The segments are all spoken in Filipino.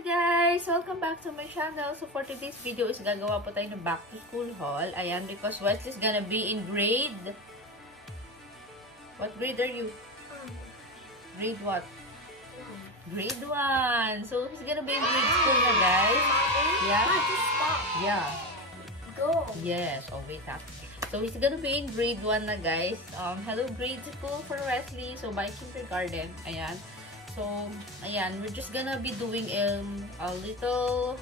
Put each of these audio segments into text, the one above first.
Hi guys! Welcome back to my channel. So for today's video is gagawa po tayo ng back to school haul. Ayan, because Wesley's gonna be in grade... What grade are you? Grade what? Grade 1. So he's gonna be in grade school na guys. Yeah? Yeah. Go. Yes. Oh wait ha. So he's gonna be in grade 1 na guys. Hello grade school for Wesley. So by kindergarten. Ayan. So, ayan, we're just gonna be doing a little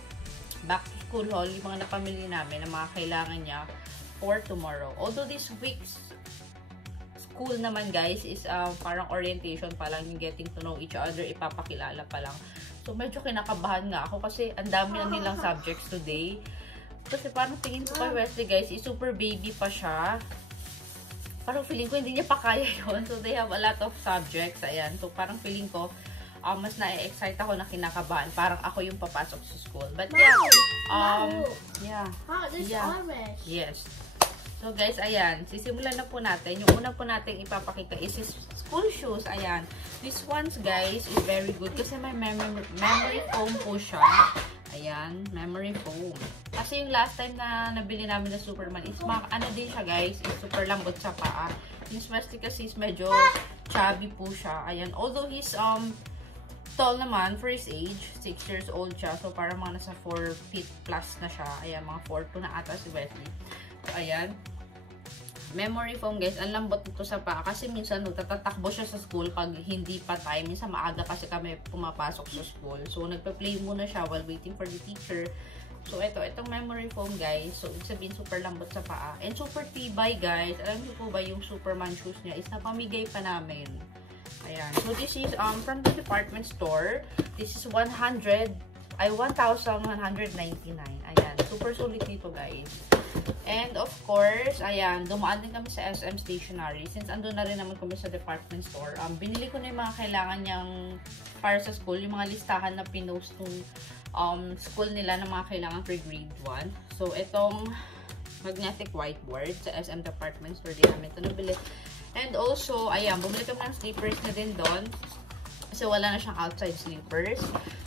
back to school haul, yung mga napamili namin na mga kailangan niya for tomorrow. Although this week's school naman guys is parang orientation pa lang, yung getting to know each other, ipapakilala pa lang. So, medyo kinakabahan nga ako kasi ang dami na nilang subjects today. Kasi parang tingin ko kay Wesley guys, is super baby pa siya. Parang feeling ko hindi niya pa kaya yun. So, they have a lot of subjects. Ayan. So, parang feeling ko, mas na-excite ako na kinakabahan. Parang ako yung papasok sa school. But, yeah. Yeah. This orange. Yes. So, guys, ayan. Sisimulan na po natin. Yung una po natin ipapakita is school shoes. Ayan. This ones, guys, is very good. Kasi may memory foam po siya. Ayan, memory foam. Kasi yung last time na nabili namin na Superman is ano din siya guys, is super lambot sa paa. Yung Wesley kasi is medyo chubby po siya. Ayan, although he's tall naman for his age, 6 years old siya. So parang mga nasa 4 feet plus na siya. Ayan, mga 4'2" na ata si Wesley. So ayan. Memory foam guys, ang lambot nito sa paa kasi minsan nagtatakbo siya sa school pag hindi pa time. Minsan maaga kasi kami pumapasok sa school. So nagpa-play muna siya while waiting for the teacher. So itong memory foam guys, so ibig sabihin super lambot sa paa. And super tibay guys. Alam niyo po ba yung Superman shoes niya is napamigay pa namin. Ayan. So this is from the department store. This is 1,199. Ayan. Super solid dito guys. And of course, ayan, dumaan din kami sa SM Stationery. Since andun na rin naman kami sa department store, binili ko na yung mga kailangan niyang para sa school, yung mga listahan na pinost nung school nila na mga kailangan for grade 1. So, itong magnetic whiteboard sa SM department store din namin ito nabili. And also, ayan, bumili kami ng slippers na din doon. Kasi wala na siyang outside slippers.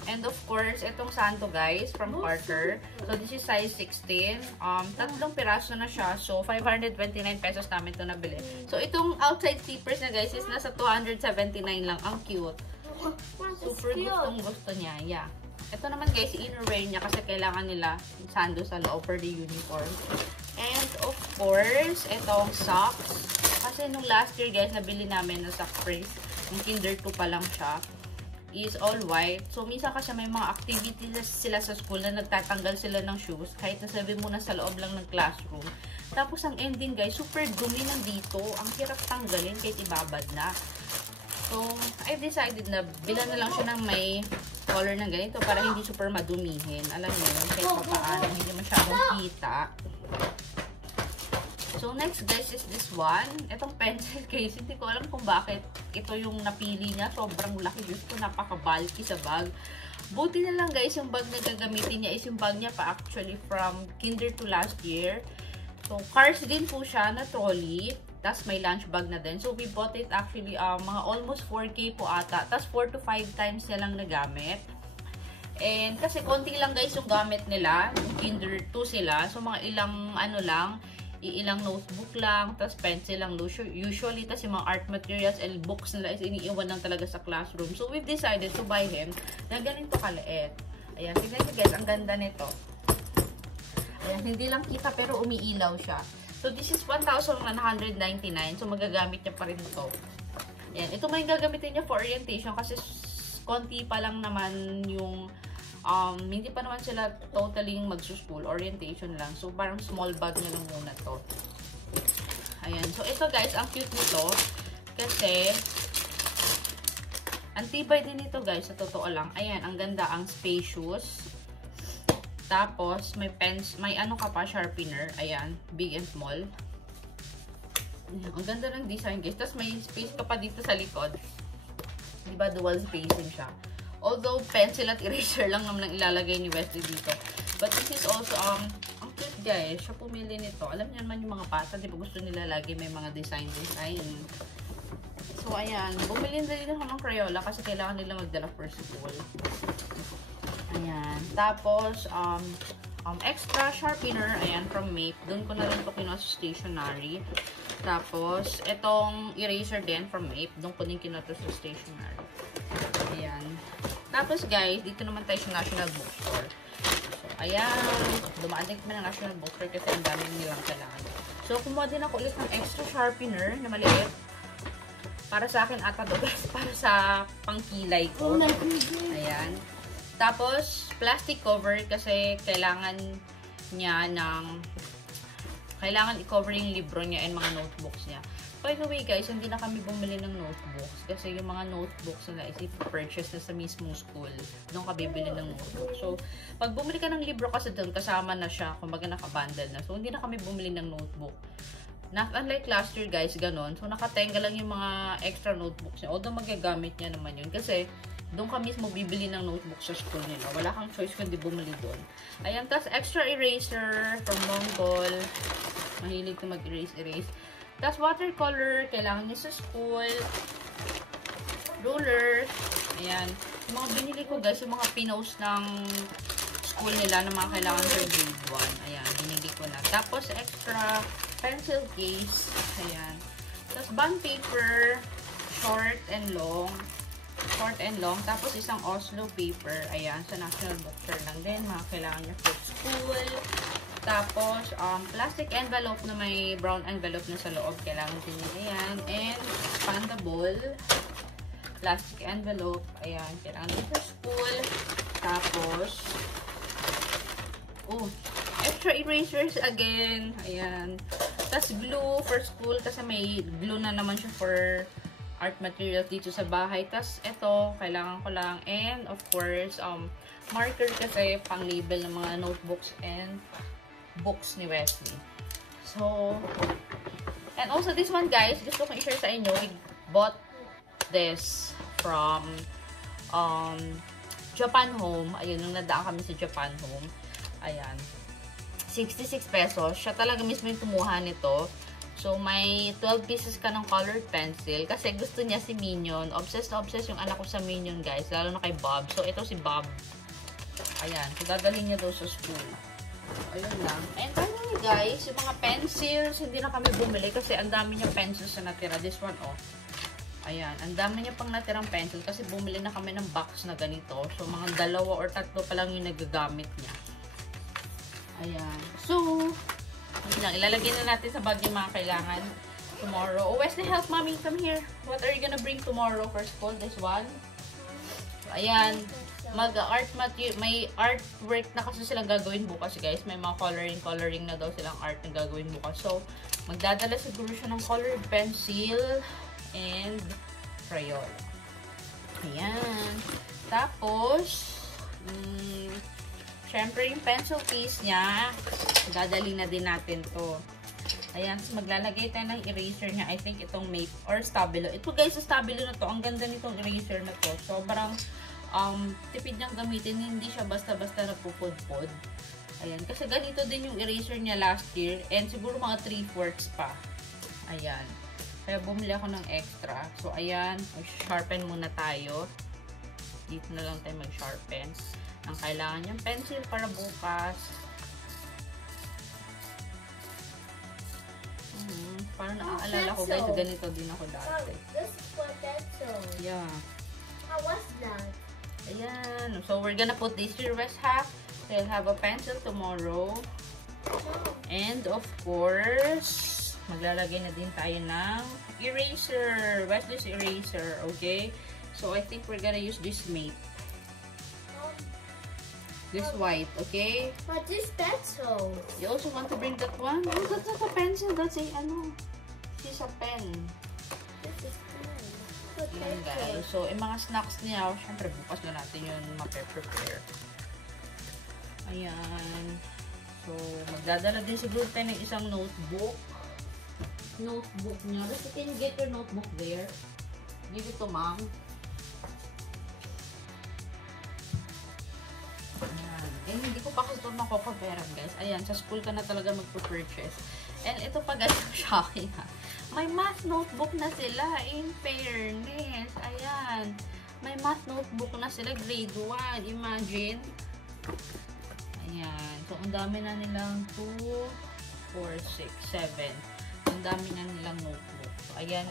And of course, itong santo guys from Carter. So this is size 16. Tatlong piraso na siya. So 529 pesos namin ito nabili. So itong outside slippers na guys is nasa 279 lang. Ang cute. Super gusto niya. Yeah. Ito naman guys, innerwear niya kasi kailangan nila sando sa loob for the uniform. And of course, itong socks. Kasi nung last year guys, nabili namin na sock brace. Yung kinder 2 pa lang siya. Is all white. So, minsan kasi may mga activities sila sa school na nagtatanggal sila ng shoes. Kahit nasabi mo na sa loob lang ng classroom. Tapos, ang ending guys, super dumi nandito. Ang hirap tanggalin kahit ibabad na. So, I've decided na bilan na lang siya ng may color na ganito para hindi super madumihin. Alam niyo, kahit pa paano, hindi masyadong kita. So, next guys is this one. Itong pencil case. Hindi ko alam kung bakit ito yung napili niya. Sobrang laki. Diyos ko, napaka-bulky sa bag. Buti na lang guys, yung bag na gagamitin niya is yung bag niya pa actually from kinder to last year. So, cars din po siya na trolley. Tapos may lunch bag na din. So, we bought it actually mga almost 4K po ata. Tapos 4 to 5 times niya lang nagamit. And kasi konti lang guys yung gamit nila. Yung kinder 2 sila. So, mga ilang ano lang. Ilang notebook lang, tapos pencil lang usually, tapos yung mga art materials and books nila is iniiwan lang talaga sa classroom. So, we've decided to buy him na ganito kaliit. Ayan, tignan nyo guys, ang ganda nito. Ayan, hindi lang kita pero umiilaw siya. So, this is 1,199. So, magagamit niya pa rin ito. Ayan, ito may gagamitin niya for orientation kasi konti pa lang naman yung hindi pa naman sila totally magsuschool, orientation lang. So, parang small bag na lang muna to. Ayan. So, ito guys, ang cute nito. Kasi, ang tibay din ito guys, sa totoo lang. Ayan, ang ganda, ang spacious. Tapos, may pens, may ano ka pa, sharpener. Ayan, big and small. Ayan, ang ganda ng design guys. Tapos, may space ka pa dito sa likod. Diba, dual spacing siya. Although, pencil at eraser lang naman ang ilalagay ni Wesley dito. But this is also, ang cute guys. Siya pumili nito. Alam niyo naman yung mga bata, di ba gusto nila lagi may mga design. So, ayan. Bumili na rin ako ng Crayola kasi kailangan nila magdala for school. Ayan. Tapos, extra sharpener, ayan, from MAPE. Doon ko na rin ito kinuha sa stationery. Tapos, itong eraser din from MAPE. Doon ko din kinuha sa stationery. Ayan. Tapos, guys, dito naman tayo sa National Bookstore. So, ayan. Dumaan din kami ng National Bookstore kasi ang daming nilang kailangan. So, kumuha din ako ulit ng extra sharpener na maliit. Para sa akin ata to, guys. Para sa pangkilay ko. Ayan. Tapos, plastic cover kasi kailangan i-cover yung libro niya and mga notebooks niya. By the way, guys, hindi na kami bumili ng notebooks kasi yung mga notebooks na isi-purchase na sa mismong school. Doon ka bibili ng notebook. So, pag bumili ka ng libro kasi doon, kasama na siya, kumbaga nakabundle na. So, hindi na kami bumili ng notebook. Unlike last year, guys, ganon. So, nakatenga lang yung mga extra notebooks niya. Although, magagamit niya naman yun kasi doon ka mismo bibili ng notebook sa school nila. Wala kang choice kundi bumili doon. Ayan, tapos extra eraser from Mongol. Mahilig ko mag-erase. Tapos watercolor, kailangan niya sa school. Ruler. Ayan. Yung mga binili ko, guys, yung mga pinos ng school nila na mga kailangan sa grade 1. Ayan, binili ko na. Tapos extra pencil case. Ayan. Tapos bond paper, short and long. Tapos isang Oslo paper. Ayan, sa National Bookstore lang din. Mga kailangan niya for school. Tapos, plastic envelope na may brown envelope na sa loob. Kailangan din yun. Ayan. And, expandable. Plastic envelope. Ayan, kailangan din for school. Tapos, extra erasers again. Ayan. Tapos, glue for school. Kasi may glue na naman siya for art materials dito sa bahay. Tapos, ito, kailangan ko lang. And, of course, marker kasi pang label ng mga notebooks and books ni Wesley. So, and also this one, guys, gusto kong i-share sa inyo. We bought this from Japan Home. Ayun, nung nadaan kami sa Japan Home. Ayan. 66 pesos. Siya talaga mismo yung tumuha nito. So, may 12 pieces ka ng colored pencil. Kasi gusto niya si Minion. Obsessed na obsessed yung anak ko sa Minion, guys. Lalo na kay Bob. So, ito si Bob. Ayan. So, dadalhin niya daw sa school. Ayun lang. And finally, guys, yung mga pencils, hindi na kami bumili kasi ang dami niya pencils na natira. This one, ayan. Ang dami niya pang natirang pencil kasi bumili na kami ng box na ganito. So, mga 2 or 3 pa lang yung nagagamit niya. Ayan. So, lang, ilalagay na natin sa bag yung mga kailangan tomorrow. Oh, Wesley, help mommy. Come here. What are you gonna bring tomorrow for school? This one? So, ayan. May artwork na kasi silang gagawin bukas, guys. May mga coloring na daw silang art na gagawin bukas. So, magdadala siguro siya ng colored pencil and crayon. Ayan. Tapos, syempre, yung pencil case niya, dadali na din natin to. Ayan, so maglalagay tayo ng eraser niya. I think itong MAPE or Stabilo. Ito, guys, sa Stabilo na to, ang ganda nitong eraser na to. Sobrang tipid niyang gamitin. Hindi siya basta-basta napupod-pod. Ayan, kasi ganito din yung eraser niya last year. And siguro mga 3/4 pa. Ayan. Kaya bumili ako ng extra. So, ayan, mag-sharpen muna tayo. Dito na lang tayo mag-sharpen. Ang kailangan yung pencil para bukas. Parang naaalala ko, guys, ganito din ako dati. This is for pencil. Yeah. How was that? Ayan. So, we're gonna put this here, West half. So, you'll have a pencil tomorrow. And, of course, maglalagay na din tayo ng eraser. Wesley's eraser, okay? So, I think we're gonna use this MAPE. This white, okay? But this pencil. You also want to bring that one? Oh, that's not a pencil. That's a, this is a pen. This is pen. Yan, guys. So, yung mga snacks niya, syempre, bukas na natin yun ma-prepare. Ayan. So, magdadala din siguro tayo ng isang notebook. Notebook niya. Kasi can you get your notebook there? Give it to mom. And hindi ko pa kasi ito makukuperan, guys. Ayan, sa school ka na talaga magpo-purchase. And ito pa, guys, shocking ha. May math notebook na sila, in fairness. Ayan. May math notebook na sila, grade 1. Imagine. Ayan. So, ang dami na nilang 2, 4, 6, 7. Ang dami na nilang notebook. So, ayan.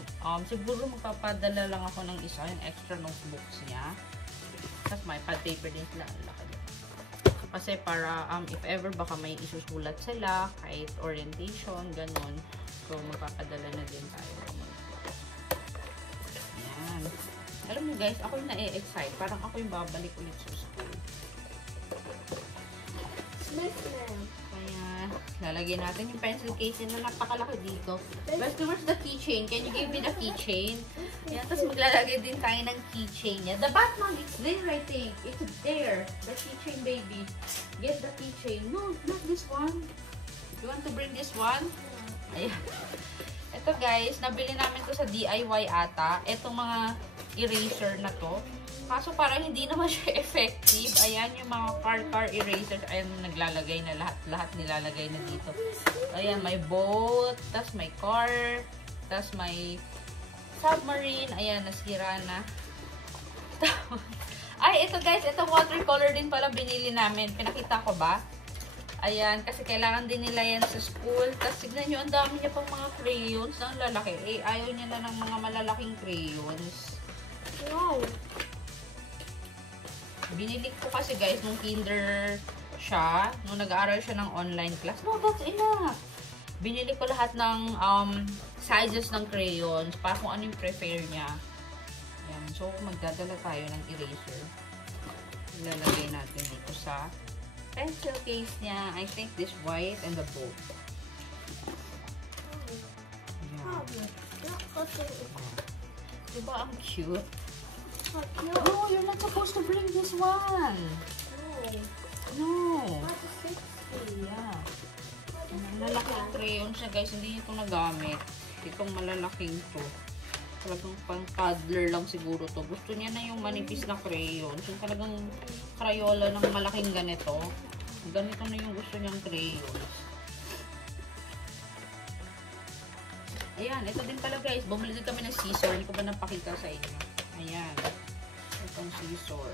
Siguro magpapadala lang ako ng isa yung extra notebooks niya. Tapos may pad paper din sila. Kasi para if ever baka may isusulat sila, kahit orientation, ganun. So, magpapadala na din tayo. Ayan. Alam mo guys, ako yung na-excite. Parang ako yung babalik ulit sa school. Kaya, lalagyan natin yung pencil case na napakalaki dito. But towards the keychain, can you give me the keychain? Ayan, tapos maglalagay din tayo ng keychain niya. The Batman, it's there I think. It's there. The keychain baby. Get the keychain. No, not this one. You want to bring this one? Ayan. Ito guys, nabili namin to sa DIY ata. Itong mga eraser na to. Kaso parang hindi naman siya effective. Ayan yung mga car erasers. Ayan, naglalagay na lahat nilalagay na dito. Ayan, may boat, tas may car, tas may submarine. Ayan, nasira na. Ay, ito guys, ito watercolor din pala binili namin. Pinakita ko ba? Ayan, kasi kailangan din nila yan sa school. Tapos tignan nyo, ang dami niya pang mga crayons. Ang lalaki. Eh, ayaw niya na ng mga malalaking crayons. Wow. Binili ko kasi guys, nung kinder siya, nung nag-aaral siya ng online class. No, that's enough. Binili ko lahat ng sizes ng crayons para kung ano yung prefer niya. Ayan. So, magdadala tayo ng eraser. Ilalagay natin dito sa pencil case niya. I think this white and the bold. Diba ang cute? No, you're not supposed to bring this one. No. Yeah. Malalaki ang crayon siya guys. Hindi niya ito nagamit. Itong malalaking to. Talagang pang toddler lang siguro to. Gusto niya na yung manipis na crayon. Yung talagang crayola ng malaking ganito. Ganito na yung gusto niyang crayons. Ayan, ito din pala guys. Bumili din kami ng scissor. Hindi ko ba napakita sa inyo? Ayan. Itong scissor.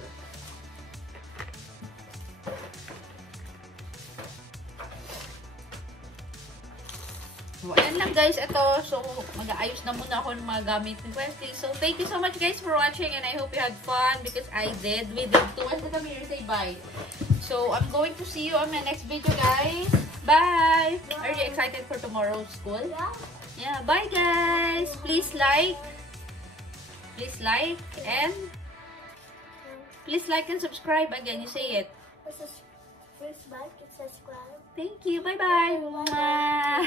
So, ayan lang guys. Ito. So, mag-aayos na muna ako ng mga gamit ni Wesley. So, thank you so much guys for watching and I hope you had fun because I did. We did too. Wesley, come here. Say bye. So, I'm going to see you on my next video guys. Bye! Are you excited for tomorrow's school? Yeah. Bye guys! Please like and subscribe. Again, you say it. Please like and subscribe. Thank you. Bye-bye. Bye.